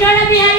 don't know if